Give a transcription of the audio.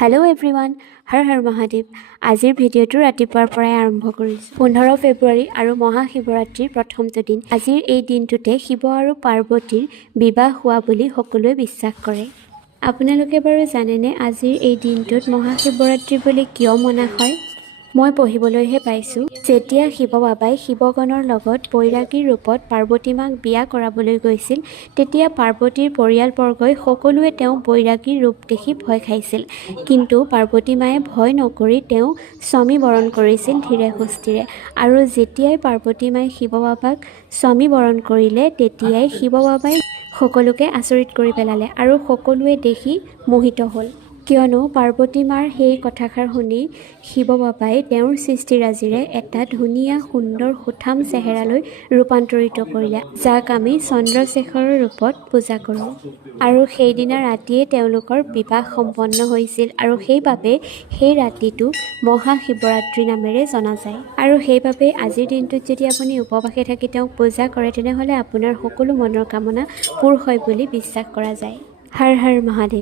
Hello' everyone, Har Har Mahadev. আজিৰ ভিডিঅ'টো ৰাতিপুৱাৰ পৰাই আৰম্ভ কৰিছোঁ। 15 ফেব্ৰুৱাৰী আৰু মহাশিৱৰাত্ৰিৰ প্ৰথমটো দিন। আজিৰ এই দিনটোতে শিৱ আৰু পাৰ্বতীৰ বিবাহ হোৱা বুলি সকলোৱে বিশ্বাস কৰে। আপোনালোকে বাৰু জানেনে আজিৰ এই দিনটোত মহাশিৱৰাত্ৰি বুলি কিয় মনা হয়? মই পঢ়িবলৈহে পাইছোঁ, যেতিয়া শিৱ বাবাই শিৱগণৰ লগত বৈৰাগীৰ ৰূপত পাৰ্বতী মাক বিয়া কৰাবলৈ গৈছিল, তেতিয়া পাৰ্বতীৰ পৰিয়ালবৰ্গই সকলোৱে তেওঁক বৈৰাগীৰ ৰূপ দেখি ভয় খাইছিল। কিন্তু পাৰ্বতী মায়ে ভয় নকৰি তেওঁ স্বামী বৰণ কৰিছিল ধীৰে সুস্থিৰে। আৰু যেতিয়াই পাৰ্বতী মায়ে শিৱ বাবাক স্বামী বৰণ কৰিলে, তেতিয়াই শিৱ বাবাই সকলোকে আচৰিত কৰি পেলালে আৰু সকলোৱে দেখি মোহিত হ'ল। কিয়নো পাৰ্বতী মাৰ সেই কথাষাৰ শুনি শিৱ বাবাই তেওঁৰ সৃষ্টিৰাজিৰে এটা ধুনীয়া সুন্দৰ সুঠাম চেহেৰালৈ ৰূপান্তৰিত কৰিলে, যাক আমি চন্দ্ৰশেখৰৰ ৰূপত পূজা কৰোঁ। আৰু সেইদিনা ৰাতিয়ে তেওঁলোকৰ বিবাহ সম্পন্ন হৈছিল আৰু সেইবাবে সেই ৰাতিটো মহাশিৱৰাত্ৰি নামেৰে জনা যায়। আৰু সেইবাবে আজিৰ দিনটোত যদি আপুনি উপবাসে থাকি তেওঁক পূজা কৰে, তেনেহ'লে আপোনাৰ সকলো মনৰ কামনা পূৰ হয় বুলি বিশ্বাস কৰা যায়। হৰ হৰ মহাদেৱ।